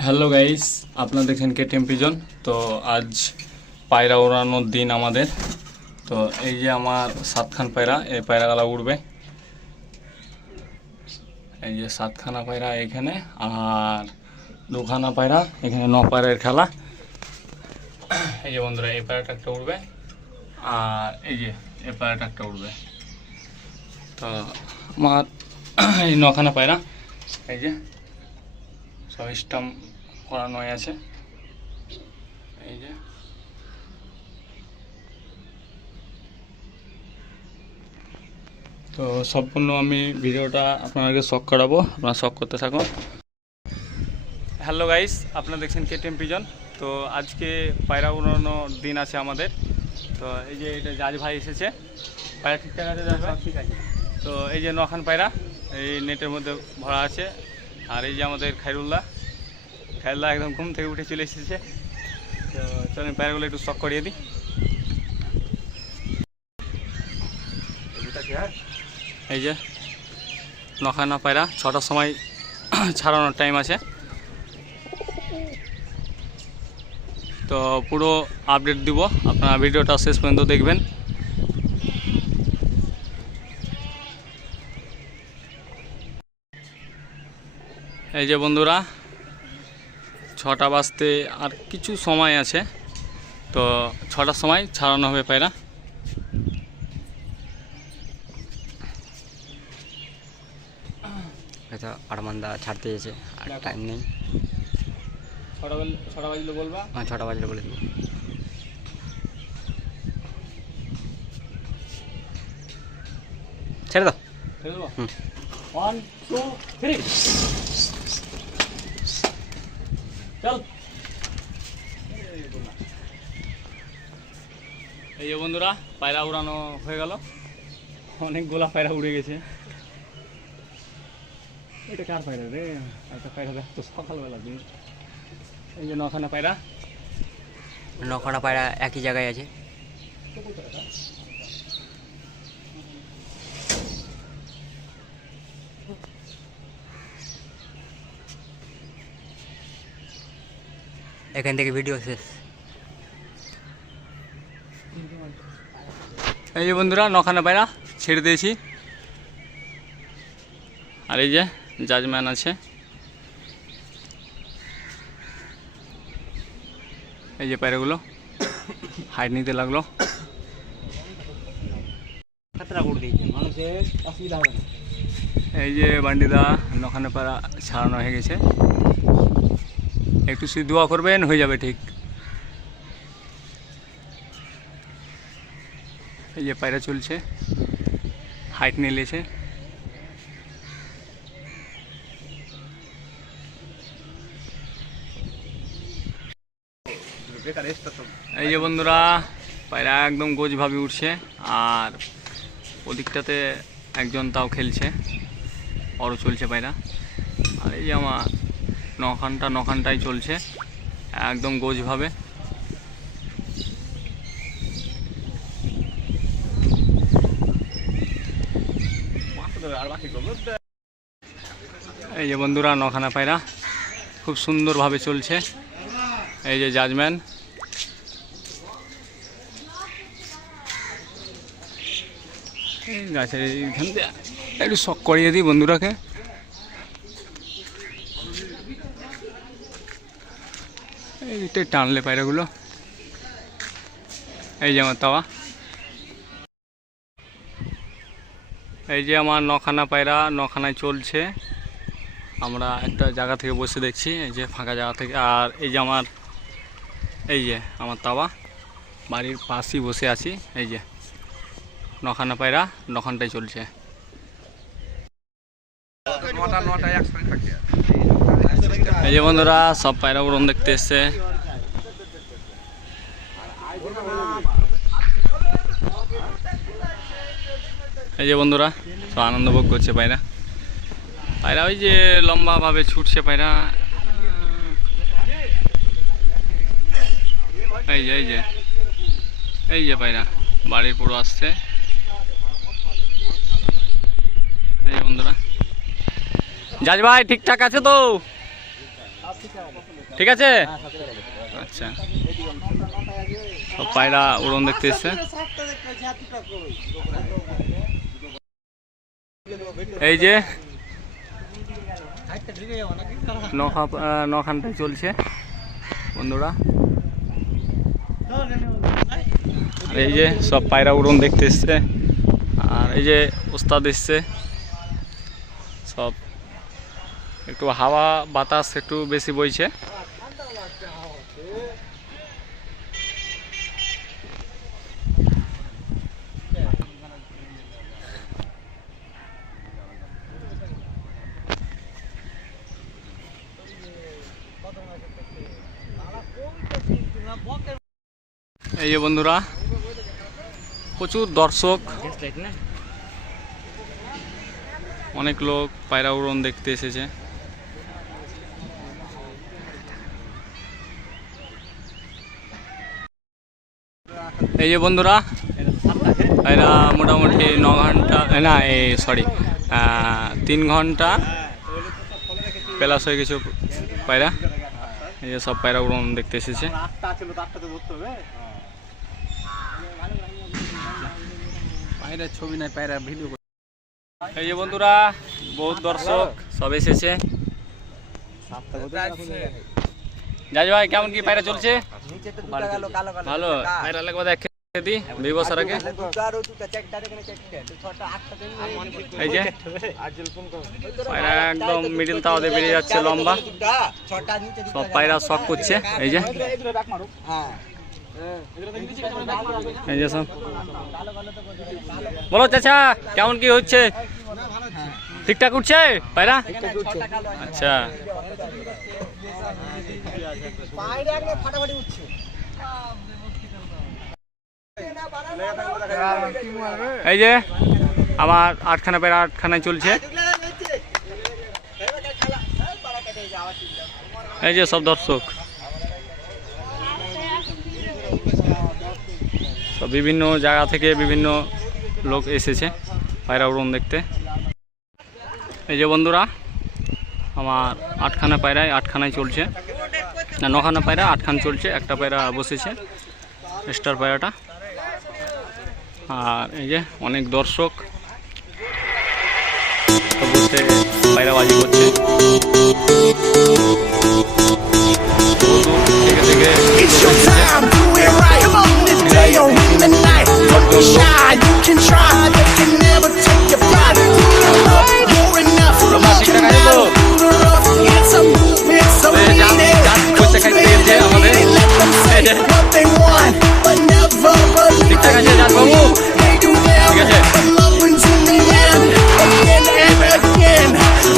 Hello guys, আপনারা দেখছেন KTM pigeon. তো আজ পায়রা ওড়ানোর দিন আমাদের। তো এই যে আমার 7খান পায়রা, এই পায়রাগুলো উড়বে। এই যে 7খানা পায়রা এখানে, আর 2খানা পায়রা এখানে। 9 পায়রার খেলা। এই যে বন্ধুরা, এই পায়রাটা একটা উড়বে, আর এই যে এই পায়রাটা একটা উড়বে। তো আমার এই 9খানা পায়রা, এই যে সব স্টাম্প করানো আছে। এই যে তো সম্পূর্ণ আমি ভিডিওটা আপনাদেরকে শখ করাবো, আপনারা শখ করতে থাকুন। হ্যালো গাইস, আপনারা দেখছেন কেটিএম পিজন। তো আজকে পায়রা উড়ানোর দিন আছে আমাদের। তো এই যে এটা জাজ ভাই এসেছে। পায়রা ঠিকঠাক আছে? জাজ ভাই ঠিক আছে। তো এই যে 9খান পায়রা এই নেটের মধ্যে ভরা আছে। আর এই যে আমাদের খায়রুল্লাহ একদম ঘুম থেকে উঠে চলে এসেছে। তো চলেন পায়রাগুলো একটু শখ করিয়ে দিই। এই যে 9খানা পায়রা, 6টার সময় ছাড়ানোর টাইম আছে। তো পুরো আপডেট দিব, আপনারা ভিডিওটা শেষ পর্যন্ত দেখবেন। এই যে বন্ধুরা, 6টা বাজতে আর কিছু সময় আছে। তো 6টার সময় ছাড়ানো হবে পায়রা। হয়তো আরমান্দা ছাড়তে এসেছে, আর টাইম নেই। 6টা বাজলে বলবা? হ্যাঁ, 6টা বাজলে বলে দেবো। ছেড়ে দাও। ছেড়ে দেবো। 1 2 3 চল। এই যে বন্ধুরা, পায়রা উড়ানো হয়ে গেল। অনেকগুলা পায়রা উড়ে গেছে। এটা কার পায়রা রে? একটা পায়রা দেখতো সকালবেলা দিন। এই যে 9খানা পায়রা। 9খানা পায়রা একই জায়গায় আছে। এখান থেকে ভিডিও শেষ। এই যে বন্ধুরা, 9খানা পায়রা ছেড়ে দিয়েছি। আর এই যে জাজম্যান আছে। এই যে পায়রাগুলো হাইট নিতে লাগলো। এই যে বান্ডিদা, 9খানা পায়রা ছাড়ানো হয়ে গেছে। একটু শুধু দোয়া করবেন, হয়ে যাবে ঠিক। এই যে পায়রা চলছে, হাইট নিয়ে নিয়েছে। এই যে বন্ধুরা, পায়রা একদম গোছভাবে উঠছে। আর ওদিকটাতে একজন তাও খেলছে, ওরও চলছে পায়রা। আর এই যে আমার 9খানটাই চলছে একদম গোছভাবে। এই যে বন্ধুরা, 9খানা পায়রা খুব সুন্দরভাবে চলছে। এই যে জাজম্যান, গাছের এইখান থেকে একটু শখ করিয়ে দিই বন্ধুরাকে। এইটাই টানলে পায়রাগুলো। এই যে আমার তাওয়া। এই যে আমার 9খানা পায়রা 9খানায় চলছে। আমরা একটা জায়গা থেকে বসে দেখছি, এই যে ফাঁকা জায়গা থেকে। আর এই যে আমার তাওয়া, বাড়ির পাশেই বসে আছি। এই যে 9খানা পায়রা 9খানটাই চলছে। এই যে বন্ধুরা, সব পায়রা উড়ন দেখতে এসছে। এই যে বন্ধুরা, সব আনন্দ ভোগ করছে পায়রা। ওই যে লম্বাভাবে ছুটছে পায়রা। এই যে পায়রা বাড়ির পুরো আসছে। এই বন্ধুরা, জাজ ভাই ঠিকঠাক আছে তো? ঠিক আছে, আচ্ছা। সব পায়রা উড়ন দেখতে এসছে। এই যে নখানটায় চলছে বন্ধুরা। আর এই যে সব পায়রা উড়ন দেখতে এসছে। আর এই যে ওস্তাদ এসছে। সব একটু হাওয়া বাতাস একটু বেশি বইছে। এই যে বন্ধুরা প্রচুর দর্শক, অনেক লোক পায়রা উড়ন দেখতে এসেছে। এই যে বন্ধুরা এরা মোটামুটি 9 ঘন্টা না এই সরি 3 ঘন্টা প্লাস হয়ে গেছে পায়রা। এই যে সব পায়রা উড়ন দেখতে এসেছে। পায়রা ছবি নাই, পায়রা ভিডিও। এই যে বন্ধুরা বহুত দর্শক সব এসেছে। জাজ ভাই কেমন কি পায়রা চলছে? ভালো পায়রা লাগবে দেখে দি দুই বছর আগে। এই যে পায়রা একদম মিডিল তাওতে বেরিয়ে যাচ্ছে লম্বা। সব পায়রা শখ করছে। এই যে এই যে সব বলো চাচা কেমন কি হচ্ছে? ঠিকঠাক উঠছে পায়রা? আচ্ছা এই যে আমার 8খানা পায়রা 8খানায় চলছে। এই যে সব দর্শক সব বিভিন্ন জায়গা থেকে বিভিন্ন লোক এসেছে পায়রা উড়ন দেখতে। এই যে বন্ধুরা আমার 8খানা পায়রায় 8খানায় চলছে, না 9খানা পায়রা 8খান চলছে। একটা পায়রা বসেছে স্টার পায়রাটা। আর এই যে অনেক দর্শক বসে পায়রাবাজি করছে। It's your time, do it right. Come on, this day or in the night. Don't be shy, you can try. They can never take your pride. Do the rough, you're enough. Come on, do the rough. It's a movement, so needed. Cultivate it, let them say what they want, but never believe you. They do never, but love wins in the end. Again and again,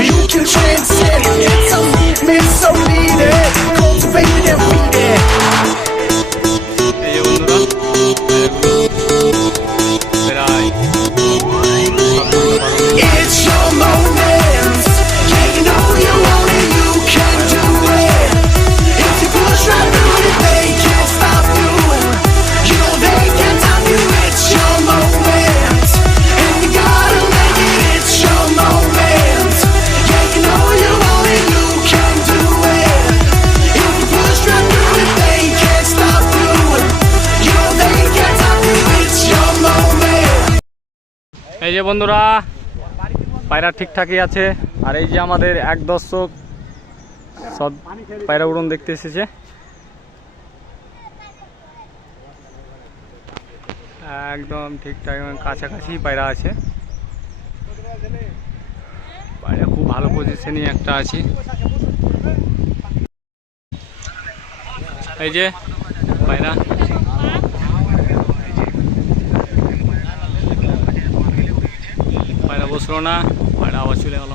you can transcend. It's a movement, so needed. Cultivate it and feed it. It's your moment. Yeah, you know you want it, you can do it. If you push right through it, they can't stop you. You know they can't stop you. It's your moment, and you gotta make it. It's your moment. Yeah, you know you want it, you can do it. If you push right through it, they can't stop you. You know they can't stop you. It's your moment. এই যে বন্ধুরা পায়রা ঠিকঠাকই আছে। আর এই যে আমাদের এক দর্শক সব পায়রা উড়ন দেখতে এসেছে। একদম ঠিকঠাক কাছাকাছি পায়রা আছে। পায়রা খুব ভালো পজিশনে একটা আছে। এই যে পায়রা পায়রা বসলো না, পায়রা আবার চলে গেল।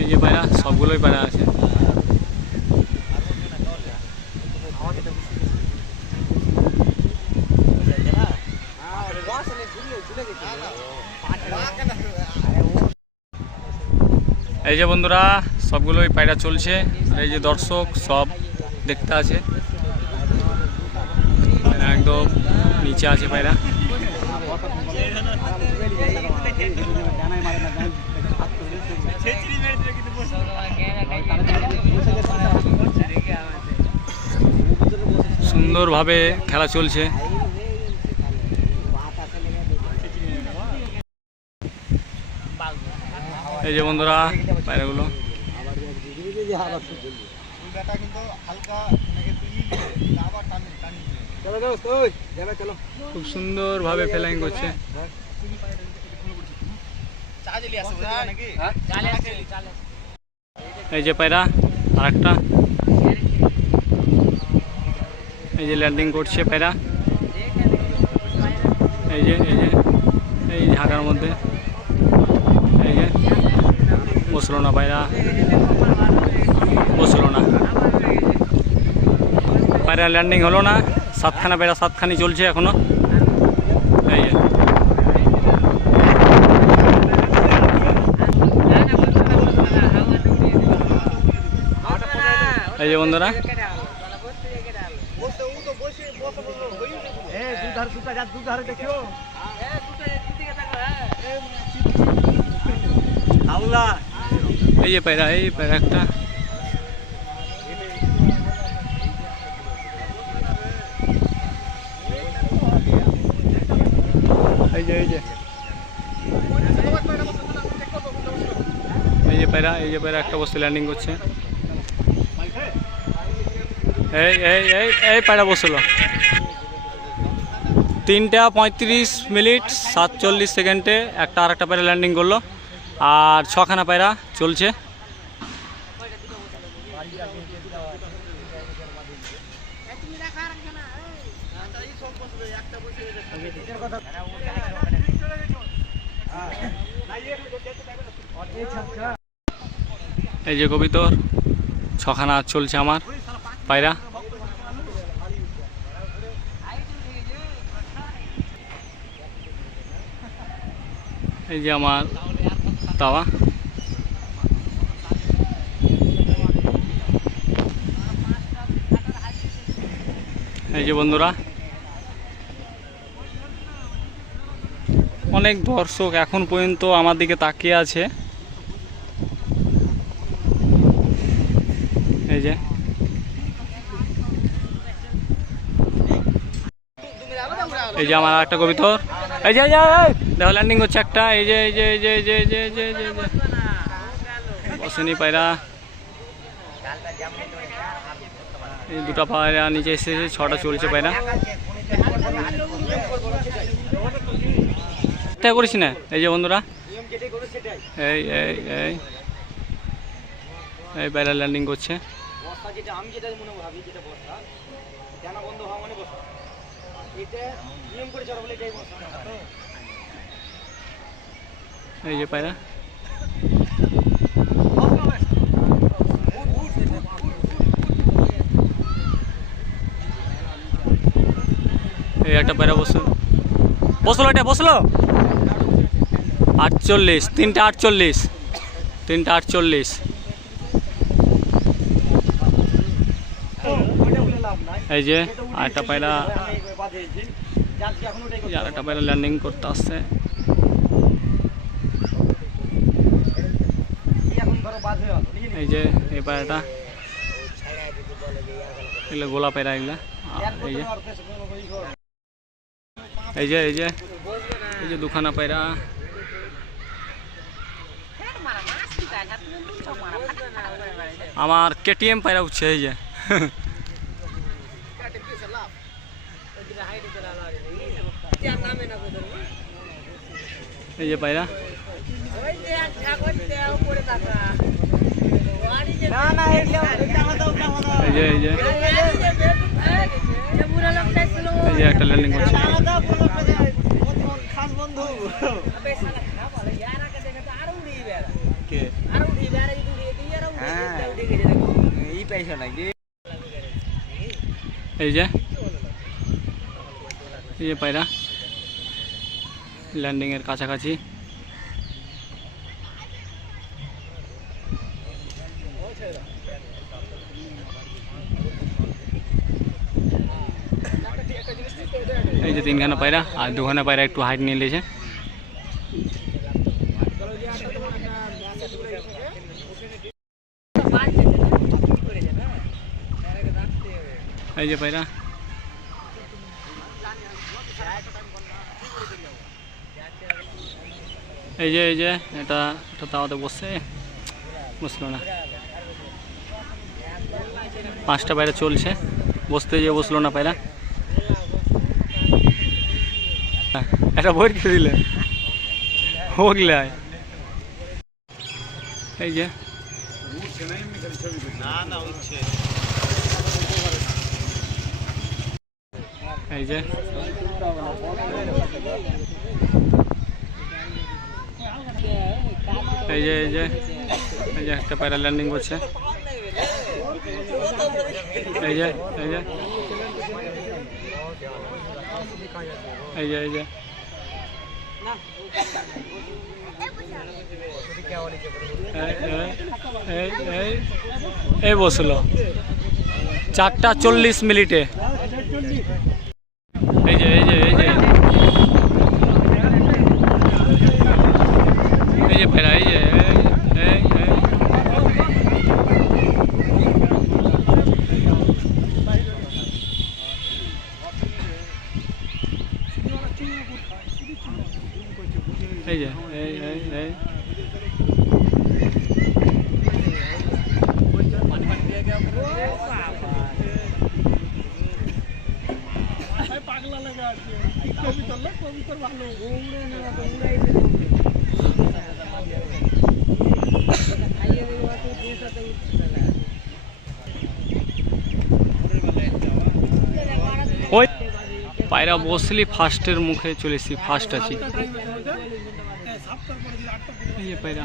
এই যে পায়রা সবগুলোই পায়রা আছে। এই যে বন্ধুরা সবগুলোই পায়রা চলছে। আর এই যে দর্শক সব দেখতে আছে। একদম নিচে আছে পায়রা। সুন্দরভাবে খেলা চলছে। এই যে বন্ধুরা পায়রাগুলো, খুব সুন্দরভাবে ফ্লাইং করছে। এই যে পায়রা আরেকটা, এই যে ল্যান্ডিং করছে পায়রা, এই যে এই ঢাকার মধ্যে, এই যে বসলো না পায়রা, বসলো না পায়রা, ল্যান্ডিং হলো না। 7খানা পায়রা, 7খানি চলছে এখনো। এই যে এই যে বন্ধুরা, এই যে পায়রা, এই পায়রা একটা, এই যে পায়রা, এই যে পায়রা একটা বস্তু ল্যান্ডিং করছে। এই এই এই এই পায়রা বসলো। 3টা 35 মিনিট 47 সেকেন্ডে একটা আর একটা পায়রা ল্যান্ডিং করলো, আর 6খানা পায়রা চলছে। এই যে কবিতর 6খানা চলছে আমার পায়রা। এই যে আমার তাওয়া, এই যে বন্ধুরা অনেক দর্শক এখন পর্যন্ত আমার দিকে তাকিয়ে আছে। এই যে এই যে আমার একটা কবিতর, এই যে দেখো ল্যান্ডিং করছে একটা, এই যে এই যে এই যে এই যে এই যে এই যে এই যে বসেনি পায়রা। এই দুটা পায়রা নিচে এসেছে, 6টা চলছে পায়রা। এটা করিস না। এই যে বন্ধুরা এই এই এই এই পায়রা ল্যান্ডিং করছে। এই যে পায়রা, এই একটা পায়রা বসলো, এটা বসলো 48, 3টা 48, 3টা 48। এই যে আরেকটা পায়রা, আরেকটা পায়রা ল্যান্ডিং করতে আসছে। এই যে এই পায়রাটা, এগুলো গোলা পায়রা এগুলা। এই যে এই যে এই যে এই যে 2খানা পায়রা। আমার KTM পায়রা উঠছে। এই যে এই যে পায়রা, এই যে এই যে এই যে একটা ল্যান্ডিং করছে। এই যে পায়রা ল্যান্ডিং এর কাছাকাছি। এই যে 3খানা পায়রা, আর 2খানা পায়রা একটু হাইট নিয়ে নিয়েছে। এই যে পায়রা, এই যে এটা তাওয়াতে বসছে, বসলো না। 5টা পায়রা চলছে, বসতে যে বসলো না পায়রা। এটা বই খেয়ে দিলে হোগলে। এই যে এই যে একটা পায়রা ল্যান্ডিং করছে। এই যে এই বসলো 4টা 40 মিনিটে। এই যে পায়রা, এই যে ওই পায়রা বসলি ফার্স্টের মুখে চলেছি, ফার্স্ট আছি। এই যে পায়রা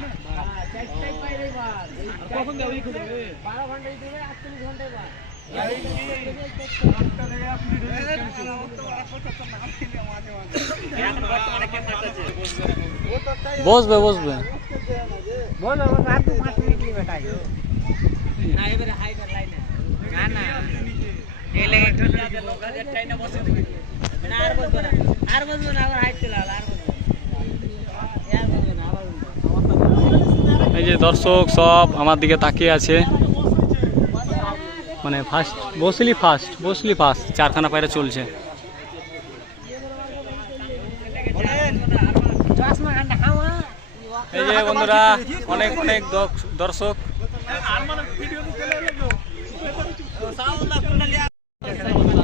বসবে এই যে দর্শক সব আমার দিকে তাকিয়ে আছে, মানে বসলি ফার্স্ট 4খানা পায়রা চলছে। এই যে বন্ধুরা অনেক দর্শক,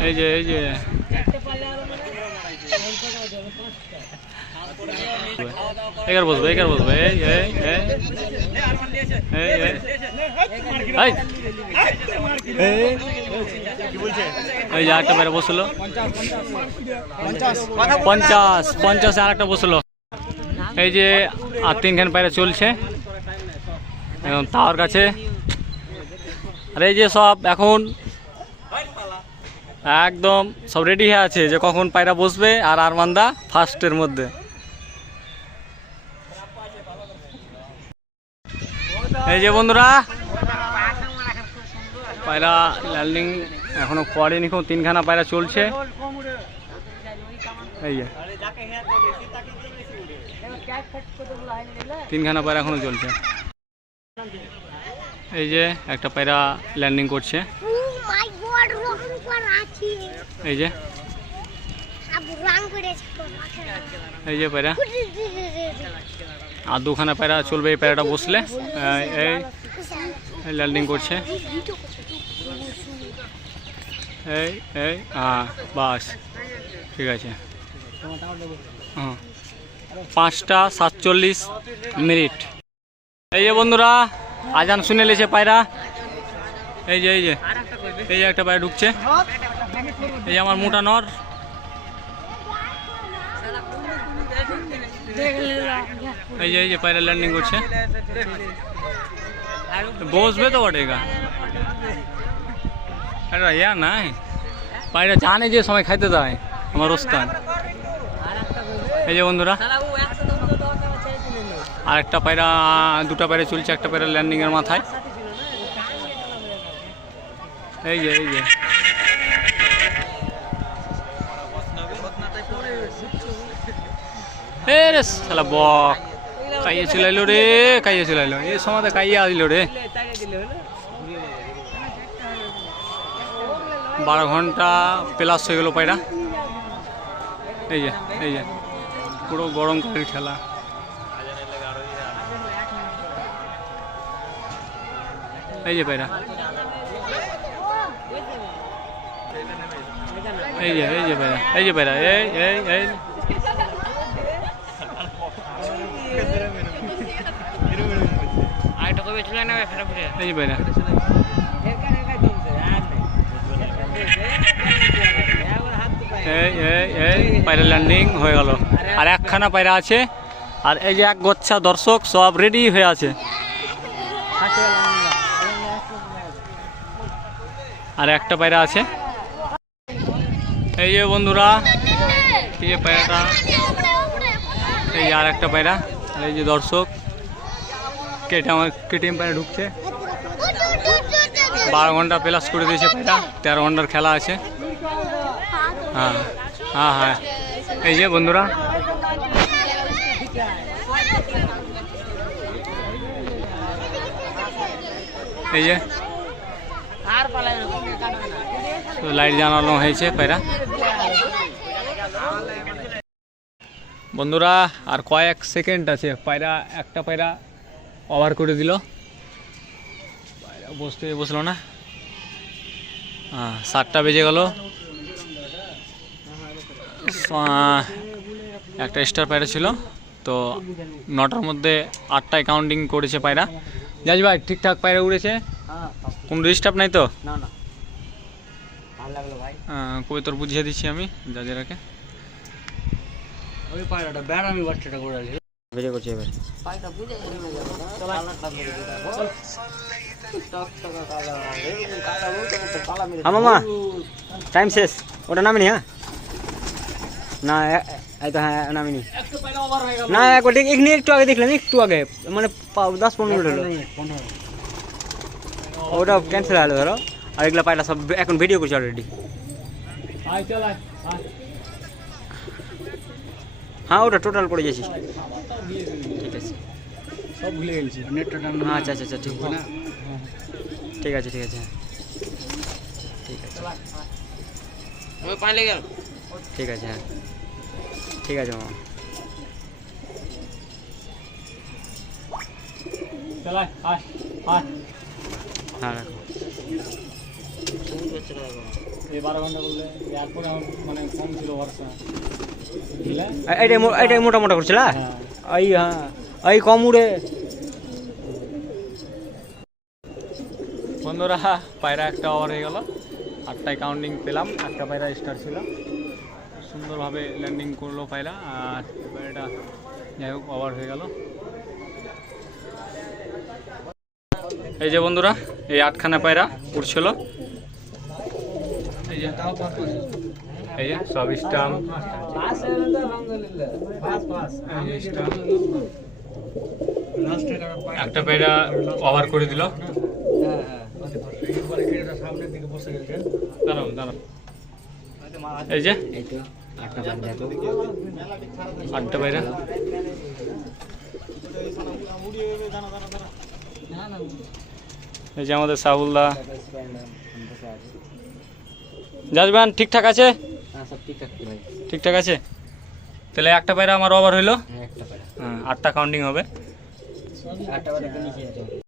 এই যে এগার বসবে এই যে আরেকটা পায়রা বসলো 50 আরেকটা বসলো। এই যে আর 3খান পায়রা চলছে এখন তাওয়ার কাছে। আর এই যে সব এখন একদম সব রেডি হয়ে আছে যে কখন পায়রা বসবে। আর আরমান্দা ফার্স্টের মধ্যে। এই যে বন্ধুরা পায়রা ল্যান্ডিং এখনো করেনি, 3খানা পায়রা চলছে। এই যে 3খানা পায়রা এখনো চলছে। এই যে একটা পায়রা ল্যান্ডিং করছে। এই যে পায়রা আর 2খানা পায়রা চলবে। এই পায়রাটা বসলে এই ল্যান্ডিং করছে। এই বাস ঠিক আছে। 5টা 47 মিনিট। এই যে বন্ধুরা আজান শুনে লেছে পায়রা। এই যে একটা পায়রা ঢুকছে। এই যে আমার মোটা নর। এই যে পায়রা ল্যান্ডিং করছে। বসবে তো বটে গা, ইয়া নাই পায়রা জানে যে সময় খাইতে দেয় আমার ওস্তাদ। এই যে বন্ধুরা আরেকটা পায়রা, 2টা পায়রা চলছে, একটা পায়রা ল্যান্ডিং এর মাথায়। এই যে রে শালা বক কাইয়ে চলাইলো রে, এই সময় কাইয়ে আসলো রে। 12 ঘন্টা প্লাস হয়ে গেল পায়রা। এই যে পুরো গরমকালের খেলা। এই যে পায়রা, এই যে পায়রা, এই যে পায়রা, এই এই এই এই যে পায়রা, এই এই এই পায়রা ল্যান্ডিং হয়ে গেল। আর একখানা পায়রা আছে, আর এই যে এক গোচ্ছা দর্শক সব রেডি হয়ে আছে। আর একটা পায়রা আছে, এই যে বন্ধুরা, এই যে পায়রাটা, এই যে আর একটা পায়রা। আর এই যে দর্শক, কেটিএম পায়রা ঢুকছে। 12 ঘন্টা প্লাস করে দিয়েছে পায়রা, 13 ঘন্টার খেলা আছে। হ্যাঁ হ্যাঁ হ্যাঁ, এই যে বন্ধুরা, এই যে লাইট জ্বালানো হয়েছে পায়রা। বন্ধুরা আর কয়েক সেকেন্ড আছে, পায়রা একটা পায়রা ওভার করে দিল, পায়রা বসলো না। 7টা বেজে গেল। একটা স্টার পায়রা ছিল, তো 9টার মধ্যে 8টায় কাউন্টিং করেছে পায়রা। জাজ ভাই ঠিকঠাক পায়রা উড়েছে, কোনো ডিস্টার্ব নাই তো? না না, ভালো লাগলো ভাই। কবে তোর বুঝিয়ে দিচ্ছি আমি জাজেরাকে। ওই পায়রাটা ব্যারামি বাচ্চাটা করে আছে। ভিডিও করছি এবার। হ্যাঁ মামা, টাইম শেষ, ওটা নামিনি। হ্যাঁ না, এই তো হ্যাঁ নামিনি না, একবার এখানে একটু আগে দেখলাম, একটু আগে মানে 10-15 মিনিট হলো, ওটা ক্যান্সেল হলো ধরো। আর এগুলো পায়রা সব এখন ভিডিও করছি অলরেডি। হ্যাঁ ওটা টোটাল করে গেছি, ঠিক আছে। সব ভুলে গেছি, নেটটা ডাউন। আচ্ছা আচ্ছা আচ্ছা, ঠিক না, ঠিক আছে ঠিক আছে, হ্যাঁ ঠিক আছে, ওই পাইলে গেল। ঠিক আছে, হ্যাঁ ঠিক আছে মামা। হ্যাঁ রাখো। এই 12 ঘন্টা করলে এখন মানে কম ছিল বর্ষা, এটাই মোটা মোটা করছিল। এই হ্যাঁ এই কম উড়ে। বন্ধুরা পায়রা একটা ওভার হয়ে গেল, 8টায় কাউন্টিং পেলাম। একটা পায়রা স্টার ছিল, সুন্দরভাবে ল্যান্ডিং করলো পায়রা। আর পায়রাটা যাই হোক ওভার হয়ে গেল। এই যে বন্ধুরা, এই 8খানা পায়রা উড়ছিল, এই যে সব স্টাম্প, একটা পায়রা ওভার করে দিল। দাঁড়ান দাঁড়ান, এই যে এই তো 8টা পায়রা দেখো, 8টা পায়রা। এই যে আমাদের সাহুলদা। জাজবান ঠিকঠাক আছে? হ্যাঁ সব ঠিকঠাক ভাই, ঠিকঠাক আছে। তাহলে একটা পায়রা আমার ওভার হইলো, হ্যাঁ একটা পায়রা, 8টা কাউন্টিং হবে। 8টা পায়রা নিচে আছে।